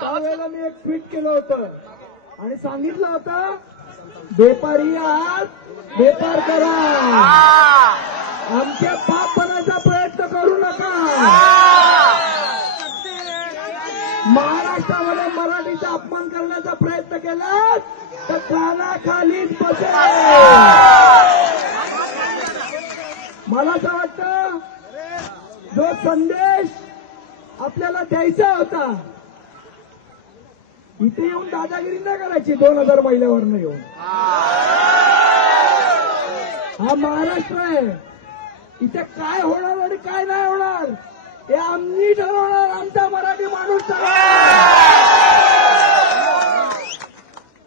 त्यावेळेला मी एक ट्विट केलं होतं आणि सांगितलं होतं, व्यापारी आहात, व्यापार करा, आमचे बाप बनायचा प्रयत्न करू नका. महाराष्ट्रामध्ये मराठीचा अपमान करण्याचा प्रयत्न केला तर कानाखालीच बसेल. मला असं वाटतं, जो संदेश आपल्याला द्यायचा होता, इथे येऊन दादागिरी नाही करायची 2000 महिल्यावरनं येऊन. हा महाराष्ट्र आहे, इथे काय होणार आणि काय नाही होणार हे आम्ही ठरवणार. आमचा मराठी माणूस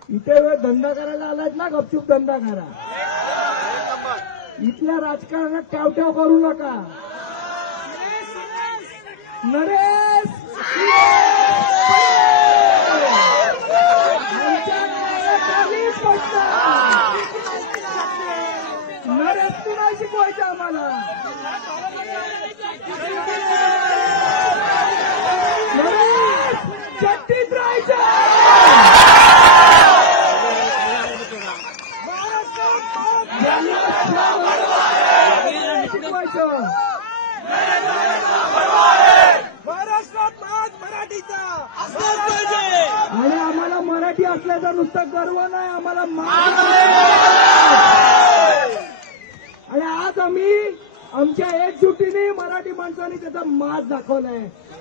इथे वेळ धंदा करायला आलायत ना, गपचूप धंदा करा. इथल्या राजकारणात टावट्याव करू नका. नरेश नरेश तू नाही शिकवायचं आम्हाला. नरेश चट्टीत राहायचं. शिकवायचं महाराष्ट्रात मराठीचा आणि आम्हाला मराठी असल्याचा नुसता गर्व नाही, आम्हाला आणि आज आम्ही आमच्या एकजुटीने मराठी माणसांनी त्याचा माज दाखवलाय.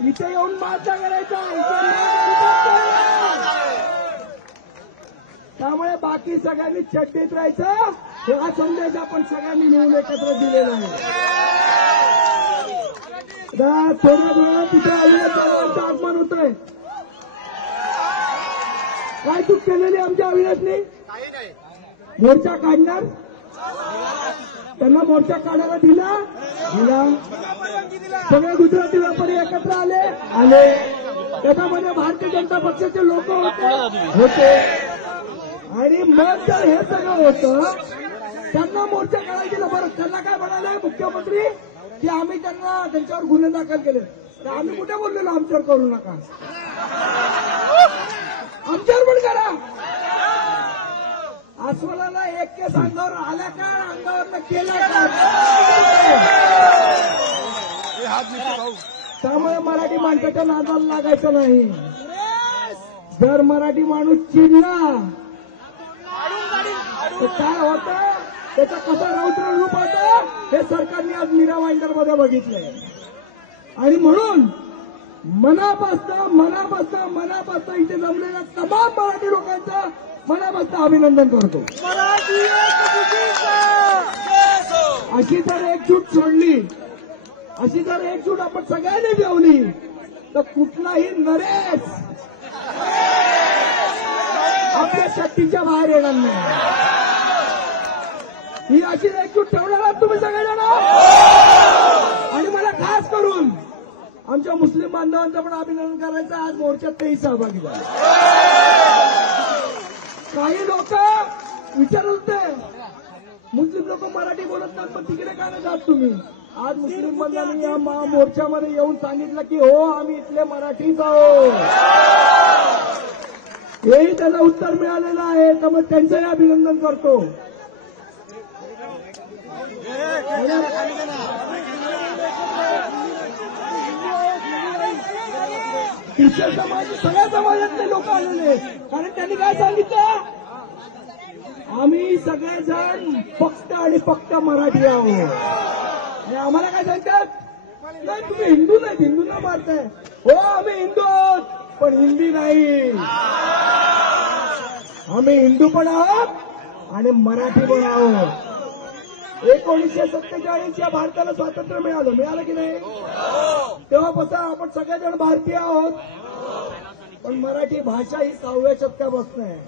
इथे येऊन माज करायचा, त्यामुळे बाकी सगळ्यांनी चड्डीत राहायचं. हा संदेश आपण सगळ्यांनी मिळून एकत्र दिलेला आहे. थोड्या तिथे अविनाशचं आगमन होतंय. काय चूक केलेली आमच्या अविनाशने? मोर्चा काढणार, त्यांना मोर्चा काढायला दिला. सगळे गुजराती व्यापारी एकत्र आले. त्याच्यामध्ये भारतीय जनता पक्षाचे लोक होते आणि मग जर हे सगळं होतं, त्यांना मोर्चा काढायला दिला. बरं, त्यांना काय म्हणाले मुख्यमंत्री की आम्ही त्यांच्यावर गुन्हे दाखल केले. तर आम्ही कुठे बोललेलो आमच्यावर करू नका, आमच्यावर पण करा. अस्वलाला एक केस अंगावर आला का, अंगावर केला का? त्यामुळे मराठी माणसाच्या नादाला लागायचं नाही. जर मराठी माणूस चिडला तर काय होतं, त्याचा कसं रौद्र रूप होतं हे सरकारने आज मीरा भाईंदरमध्ये बघितलंय. आणि म्हणून मनापासून इथे जमलेल्या तमाम मराठी लोकांचं मनापासून अभिनंदन करतो. अशी जर एकजूट सोडली, अशी जर एकजूट आपण सगळ्यांनी ठेवली तर कुठलाही नरेश आपल्या शक्तीच्या बाहेर येणार नाही. ही अशी एकजूट ठेवणार आहात तुम्ही सगळेजण. आणि मला खास करून आमच्या मुस्लिम बांधवांचं पण अभिनंदन करायचं. आज मोर्चात तेही सहभागी झाले. काही लोक विचारत होते, मुस्लिम लोक मराठी बोलत नाहीत, पण तिकडे काय नाही जात तुम्ही. आज मुस्लिम बांधवांनी या मोर्चामध्ये येऊन सांगितलं की हो, आम्ही इथले मराठीच आहोत. हेही त्यांना उत्तर मिळालेलं आहे. त्यामुळे त्यांचंही अभिनंदन करतो. ख्रिश्चन समाज, सगळ्या समाजातले लोक आलेले, कारण त्यांनी काय सांगितलं, आम्ही सगळेजण फक्त आणि फक्त मराठी आहोत. आणि आम्हाला काय सांगतात, नाही तुम्ही हिंदू नाहीत, हिंदूंना मारताय. हो, आम्ही हिंदू आहोत, पण हिंदी नाही. आम्ही हिंदू पण आहोत आणि मराठी पण आहोत. 1947 या भारताला स्वातंत्र्य मिळालं की नाही? तेव्हापासून आपण सगळेजण भारतीय आहोत, पण मराठी भाषा ही 6व्या शतकापासून आहे.